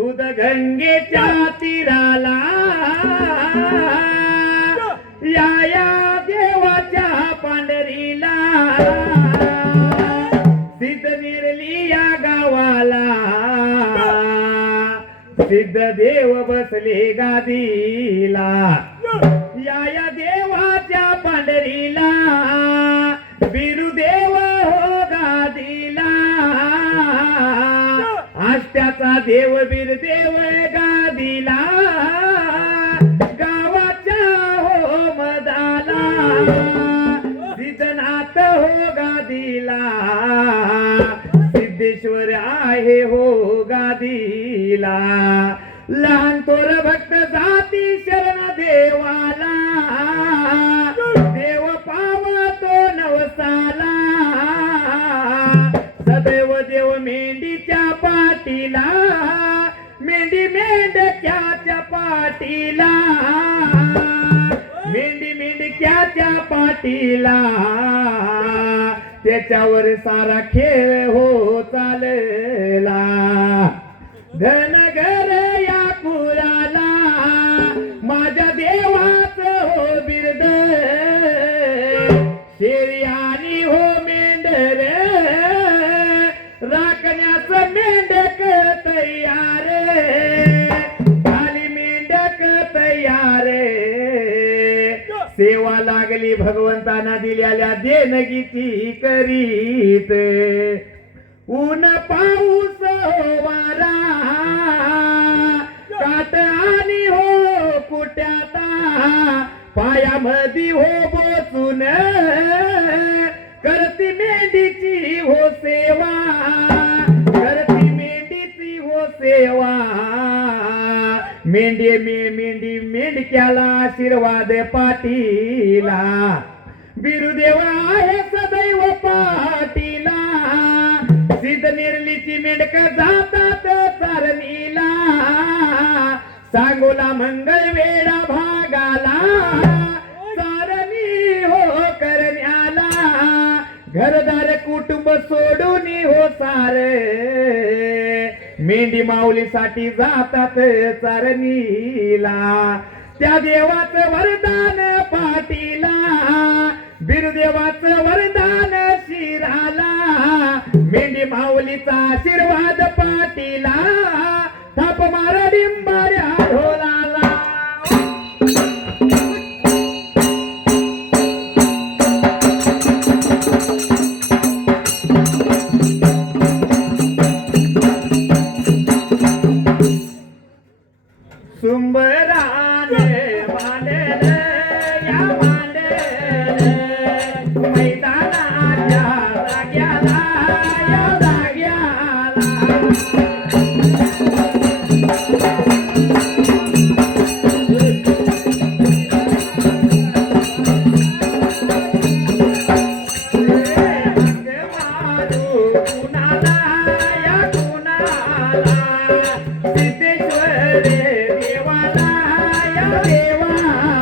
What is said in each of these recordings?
दूध गंगेच्या तीराला या देवाच्या पांढरीला सिद्ध निर्ली या गावाला सिद्ध देव बसले गादीला या देवाच्या पांढरीला बिरुदेव हो गादीला आष्ट्याचा देव बिरदेव गादीला गावाच्या हो मदाला सिद्धनाथ हो गादीला सिद्धेश्वर आहे हो गादीला लहान थोर भक्त जाती शरण देवाला देव पावतो नवसाला सदैव देव मेंढीच्या पाटीला मेंढी मेंढक्याच्या पाटीला मेंढी मेंढक्याच्या पाटीला त्याच्यावर सारा खेळ हो चालला धन घर या कुळाला माझ्या देवाचं हो बिरद शेरी आणि हो मेंढर राखण्यास मेंढक तयार खाली मेंढक तयार सेवा लागली भगवंतांना दिलेल्या देणगीची करीत ऊन पाऊस हो वारा काट आणि हो कुट्याता पायामधी हो बोचून करती मेंढीची हो सेवा करती मेंढीची हो सेवा मेंढी मेंढी मेंढक्याला आशीर्वाद पाटीला बिरुदेव आहे सदैव पाटीला सिद्ध निर्लीची मेंढक जातात चारणीला सांगोला मंगळ वेळा भागाला चारणी हो करण्याला घरदार कुटुंब सोडून हो सारे मेंढी माऊलीसाठी जातात चारणीला त्या देवाचं वरदान पाटीला बिरुदेवाचं वरदान शिराला मेंढी माऊलीचा आशीर्वाद पाटीला थाप मार डिंबाऱ्या ढोलाला सुंबराने मांडल या मांडल मैदानाच्या जाग्याला या जाग्याला कुणाला या कुणाला सिद्धेश्वर देवाला या देवाला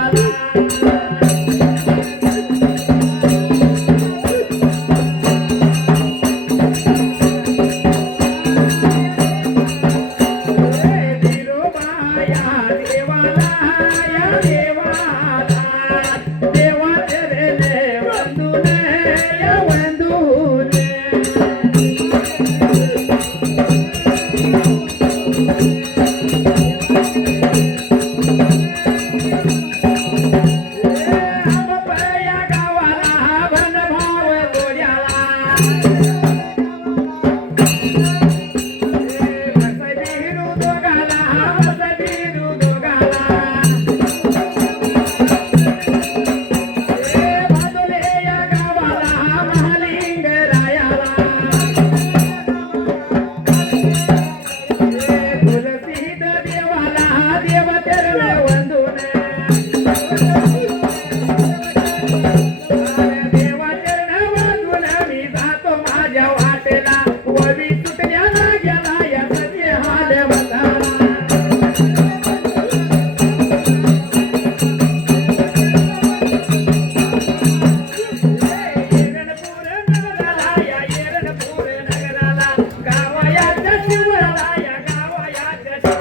गावाच्या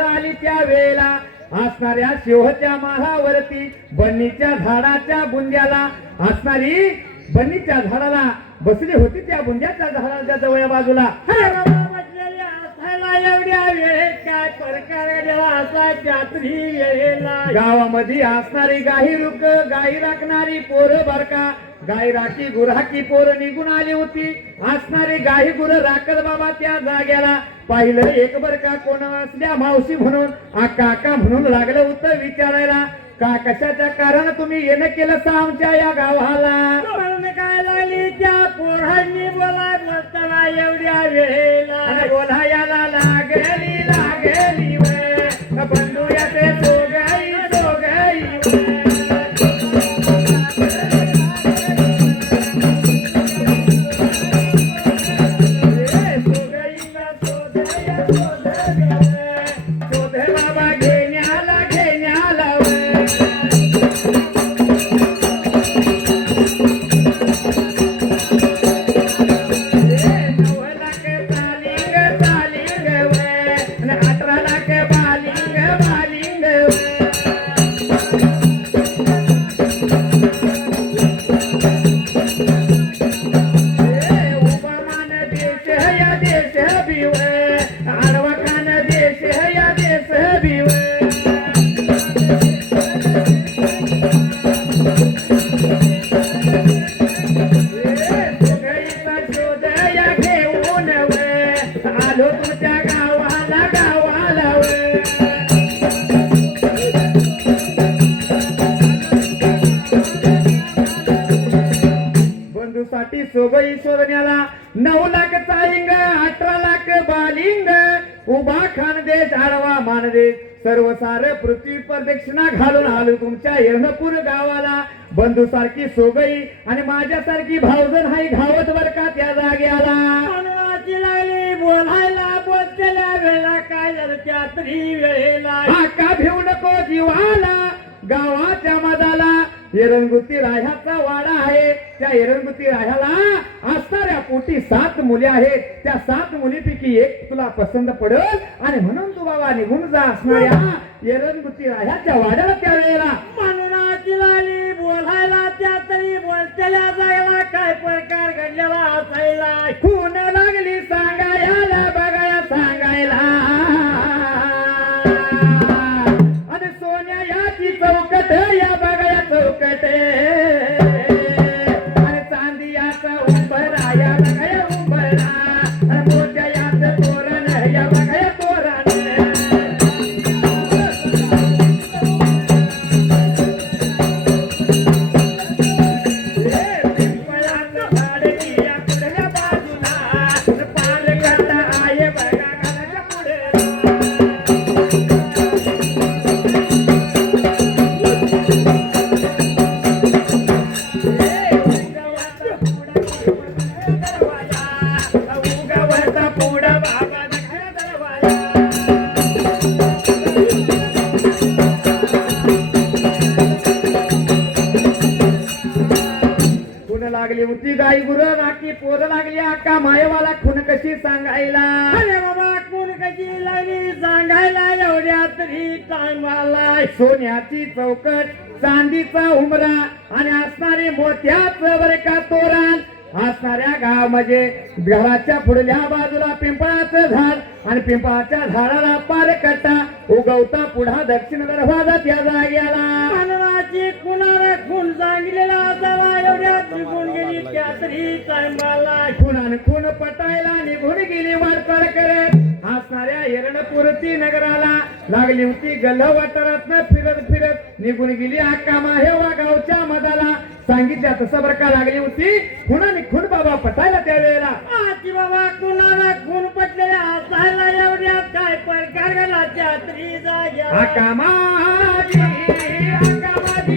आली त्या वेळेला असणाऱ्या शिवच्या माळावरती बन्नीच्या झाडाच्या बुंद्याला असणारी बन्नीच्या झाडाला बसली होती त्या बुंद्याच्या झाडाच्या जवळ बाजूला. अरे बाबा बसलेले असायला एवढ्या वेळेत काय प्रकार असा रात्री वेळेला गावामध्ये असणारी गाई रुक गाई राखणारी पोरं बारका गाई राखी गुराखी पोरं निघून आली होती. असणारी गाई गुर राखत बाबा त्या जाग्याला पाहिलं एक बर का कोण असल्या मावशी म्हणून काका म्हणून लागलं होतं विचारायला. का कशाच्या कारण तुम्ही येणं केलं आमच्या या गावाला. म्हणून काय लागली त्या पोरांनी बोलाय बोलताना एवढ्या वेळेला आणि बोलायला लागली लागली वे बंधू याचे सोगाई सोगाई बाबा घेण्याला घेण्याला साठी सोबई शोधण्याला 9 लाख चाळिंग 18 लाख बालिंग उभा खानदेश आडवा मानदेश सर्व सार पृथ्वी प्रदक्षिणा घालून आलो तुमच्या एर्णपूर गावाला. बंधू सारखी सोबई आणि माझ्यासारखी भावजन हाय घावत बर का त्या जाग्याला. लागली बोलायला बोलतेल्या वेळेला काय झालं रात्री वेळेला का भिवू नको जीवाला गावाच्या मदाला एरंगुती राह्याचा वाडा आहे. त्या एरंगुती राह्याला असणाऱ्या पोटी 7 मुली आहेत. त्या 7 मुलीपैकी एक तुला पसंत पडेल आणि म्हणून तू बाबा निघून जा असणाऱ्या एरंगुती राह्याच्या वाड्याला त्या वेळेला. म्हणून लागली बोलायला त्या तरी बोलतेल्या जायला काय प्रकार घडलेला असायला खून लागली सांगायला बघाया सांगायला आणि सोन्या याची चौकट या बघाया चौकट आणि चांदी याचा उंबरा या बघाया उंबरा आणि मोठ्या याचं तोरण या बघाया तोरण. लागली होती गाई गुर राखी पोर लागली आका मायवाला खून कशी सांगायला. अरे बाबा खून कशी लागली सांगायला एवढ्या तरी टायमाला सोन्याची चौकट चांदीचा उमरा आणि असणारी मोत्याचं बर का तोरण असणाऱ्या गाव म्हणजे घराच्या पुढल्या बाजूला पिंपळाचं झाड आणि पिंपळाच्या झाडाला पार कट्टा उगवता पुढा दक्षिण दरवाजा त्या जाग्याला. मानवाची कुणाला खून सांगितलेला असावा एवढ्या निघून गेली त्या तरी टायमाला खुनान खून पटायला निघून गेली वाटचाल करत असणाऱ्या एरणपुरती नगराला लागली होती गल्ह वाटारातनं फिरत फिरत निघून गेली आक्का माहेवा गावच्या मदाला. सांगितल्या तसं बरं का लागली होती खुनाने खून बाबा पटायला त्या वेळेला. आजी बाबा कुणाला खून पटलेल्या असायला एवढ्या काय प्रकार घडला त्या तरी जाग्या आका माझी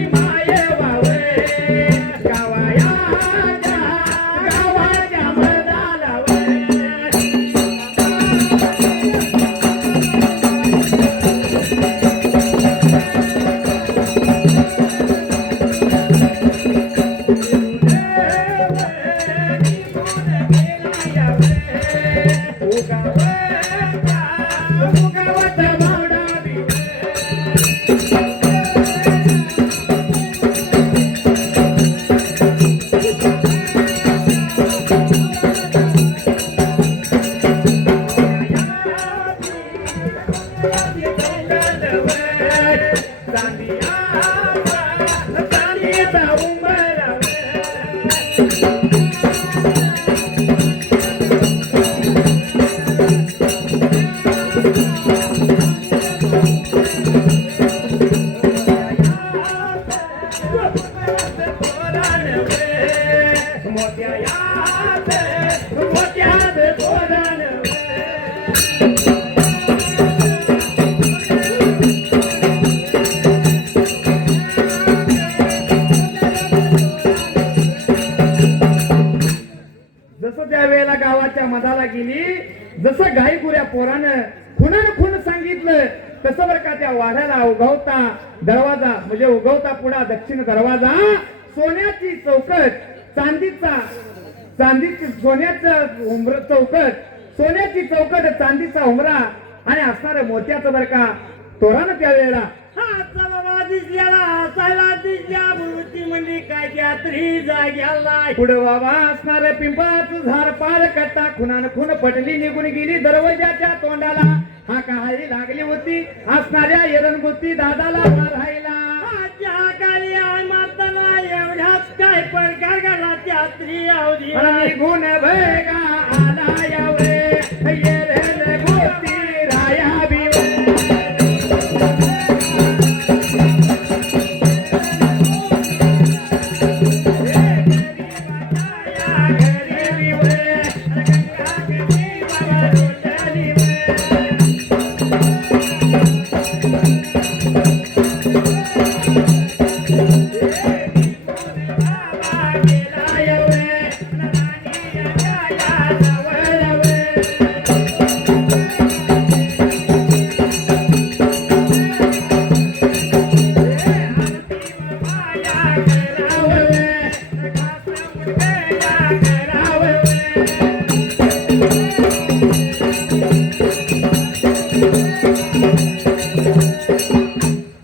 माये वावे गावाच्या मदाला उगावत भावडा तसं बरं का त्या वाड्याला उगवता दरवाजा म्हणजे उगवता पुढा दक्षिण दरवाजा, सोन्याची चौकट, चांदीची सोन्याचं उमर चौकट, सोन्याची चौकट, चांदीचा उमरा आणि असणारं मोत्याचं बरं का तोरण त्यावेळेला. हाचा बाबा दिसल्याला हसायला दिसल्या मूर्ती म्हणली काय यात्री जाग्याला. पुढं बाबा असणारं पिंपळाचं झाड पार कट्टा खुनान खून पटली निघून गेली दरवाजाच्या तोंडाला. हा काही लागली होती असणाऱ्या एरणगुती दादाला राहिला. हाच्या काळी आय मारताना एवढ्याच काय पडकार घाला यात्री आवडी. निघून भेगा आला यावे एरणगुती राया बिवे.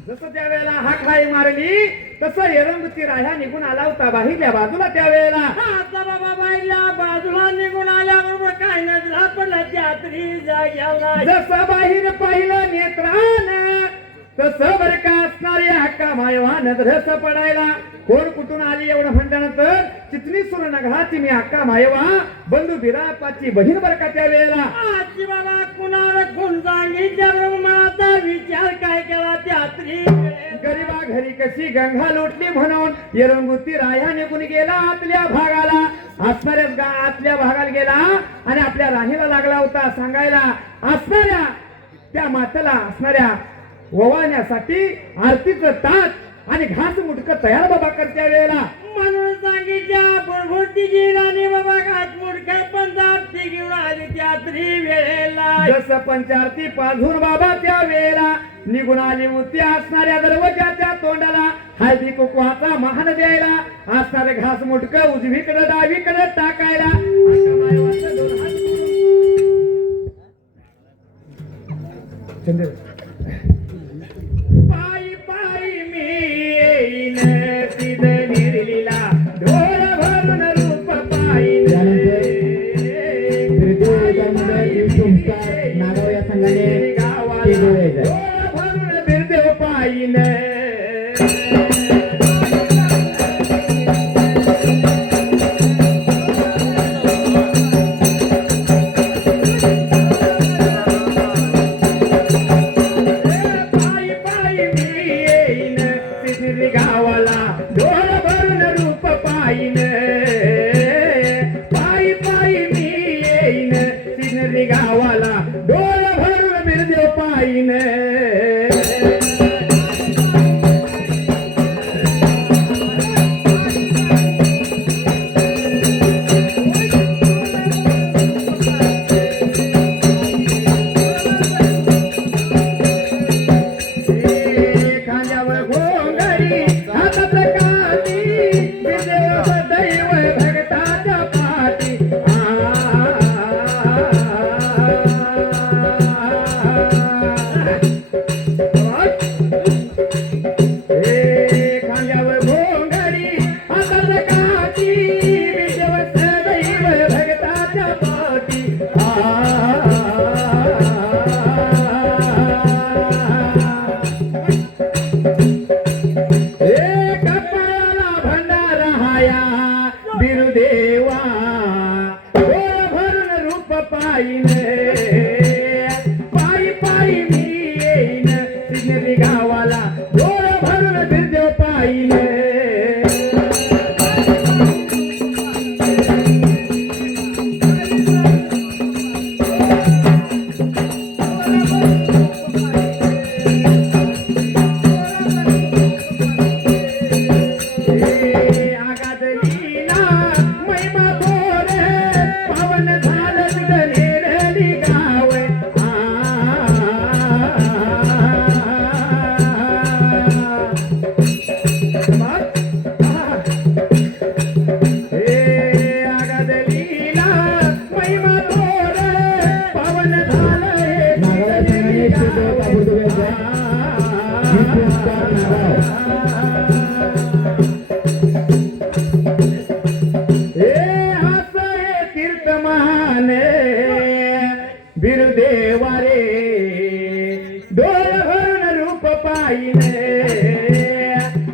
जसं त्यावेळेला हाक हाय मारली तसं एरंगुती राह्या निघून आला होता बाहेरल्या बाजूला. त्यावेळेला हाचा बाबा बाहेरल्या बाजूला निघून आल्याबरोबर काय नजरा पडला यात्री जाग्याला. जसं बाहेर पाहिलं नेत्रान तसं बरं का असणारी हक्का मायवा नजरस पडायला. कोण कुठून आली एवढं म्हणल्यानंतर चितनी सुर नघाची मी हक्का मायवा बंधू बिरापाची बहीण बरं का. त्यावेळेला आजी बाबा कुणाला कोण सांगितल्याबरोबर माझा विचार काय केला यात्री. गरीबा घरी कशी गंगा लोटली म्हणून एरंगुती राह्या निघून गेला आतल्या भागाला. असणाऱ्या आतल्या भागाला गेला आणि आपल्या राहीला लागला होता सांगायला. असणाऱ्या त्या मातेला असणाऱ्या ओवाळण्यासाठी आरतीचं ताट आणि घास मुटक तयार बाबा करत्या वेळेला. म्हणून सांगितल्या बुरभुटीची राणी बाबा घास मुटक पंचारती घेऊन आली यात्री वेळेला. जसं पंचारती पाझून बाबा त्या वेळेला निघून आली होती असणाऱ्या दरवाजाच्या तोंडाला. हळदी कुकवाचा महान द्यायला असणारे घास मुटक उजवीकडे डावीकडे टाकायला. अशा मायवाचं दोन हात चंद्र पायी पायी मी येईन सिद्ध निर्लीला ढोल भरून रूप पायीन. नागाव या संघाने गावाला ढोल भरून बिरदेव पायीन. हे तीर्थ महाने बिरुदेवारे डोळ भरून रूप पाहिने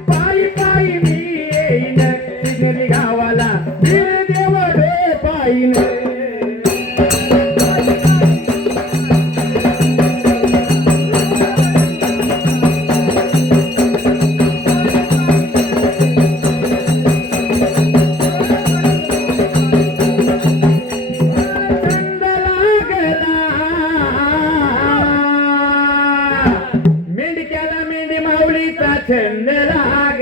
पायी पायी मी येईन सिंगली गावाला बिरुदेव डोळ पाहिने मेंढक्याला मेंढी माऊलीचा छंद लागला